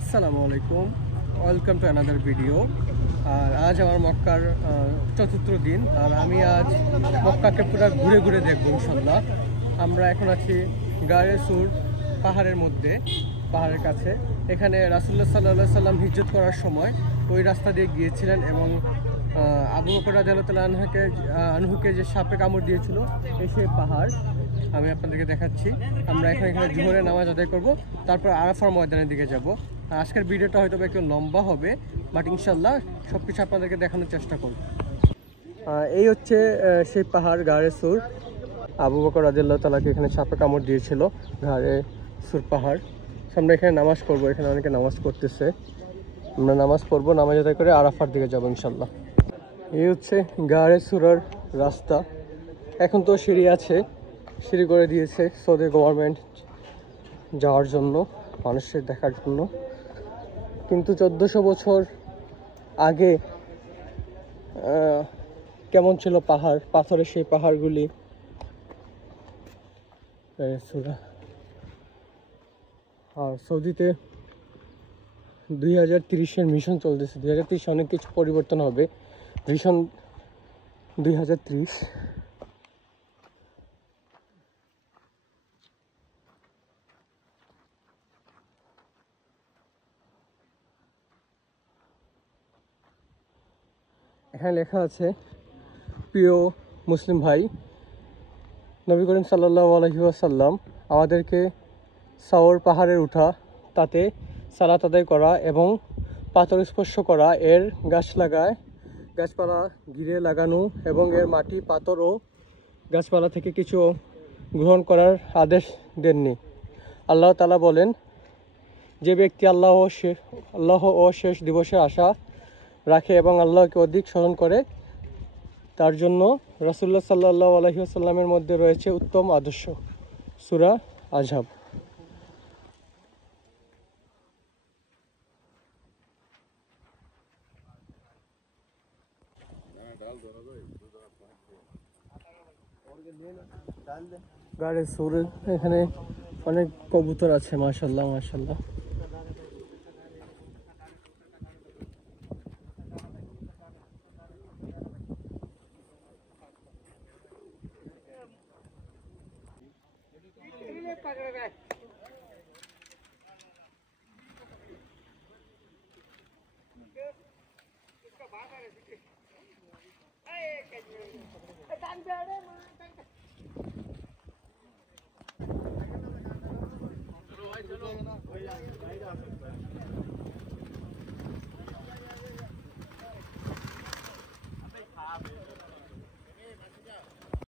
আসসালামু আলাইকুম, welcome to another video. আর আজ আমার মক্কার চতুর্থ দিন, আর আমি আজ মক্কাকে পুরো ঘুরে ঘুরে দেখবো ইনশাল্লাহ। আমরা এখন আছি গায়ে সুর পাহাড়ের মধ্যে, পাহাড়ের কাছে। এখানে রাসূলুল্লাহ সাল্লাল্লাহু আলাইহি সাল্লাম হিজরত করার সময় ওই রাস্তা দিয়ে গিয়েছিলেন, এবং আবু বকর রাদিয়াল্লাহু তাআলা আনহুকে যে সাপে কামড় দিয়েছিল এই সেই পাহাড় আমি আপনাদেরকে দেখাচ্ছি। আমরা এখানে জোহরে নামাজ আদায় করব, তারপর আরাফার ময়দানের দিকে যাব। আজকের ভিডিওটা হয়তো একটু লম্বা হবে, বাট ইনশাল্লাহ সব কিছু আপনাদেরকে দেখানোর চেষ্টা করব। এই হচ্ছে সেই পাহাড় গাড়ে সুর। আবু বকর রাদিয়াল্লাহু তাআলাকে এখানে সাপে কামড় দিয়েছিল, গাড়ে সুর পাহাড়। আমরা এখানে নামাজ পড়ব, এখানে অনেকে নামাজ পড়তেছে। আমরা নামাজ পড়বো, নামাজ আদায় করে আরাফার দিকে যাবো ইনশাল্লাহ। এই হচ্ছে গাড়ে সুরার রাস্তা। এখন তো সিঁড়ি আছে, সিঁড়ি করে দিয়েছে সৌদি গভর্নমেন্ট যাওয়ার জন্য, মানুষের দেখার জন্য। কিন্তু 1400 বছর আগে কেমন ছিল পাহাড়, পাথরের সেই পাহাড়গুলি। আর সৌদিতে 2030-এর মিশন চলতেছে। 2030 অনেক কিছু পরিবর্তন হবে। ভিশন 2030। এখানে লেখা আছে, প্রিয় মুসলিম ভাই, নবী করিম সাল্লাল্লাহু আলাইহি ওয়াসাল্লাম আমাদেরকে সাওর পাহাড়ের উঠা, তাতে সালাত আদায় করা এবং পাথর স্পর্শ করা, এর গাছপালা ঘিরে লাগানো এবং এর মাটি, পাথর ও গাছপালা থেকে কিছু গ্রহণ করার আদেশ দেননি। আল্লাহ তাআলা বলেন, যে ব্যক্তি আল্লাহ ও শেষ দিবসের আশা রাখে এবং আল্লাহকে অধিক স্মরণ করে, তার জন্য রাসূলুল্লাহ সাল্লাল্লাহু আলাইহি ওয়াসাল্লামের মধ্যে রয়েছে উত্তম আদর্শ। সূরা আহজাব। গাড়ে সুরে এখানে অনেক কবুতর আছে, মাশাআল্লাহ মাশাআল্লাহ।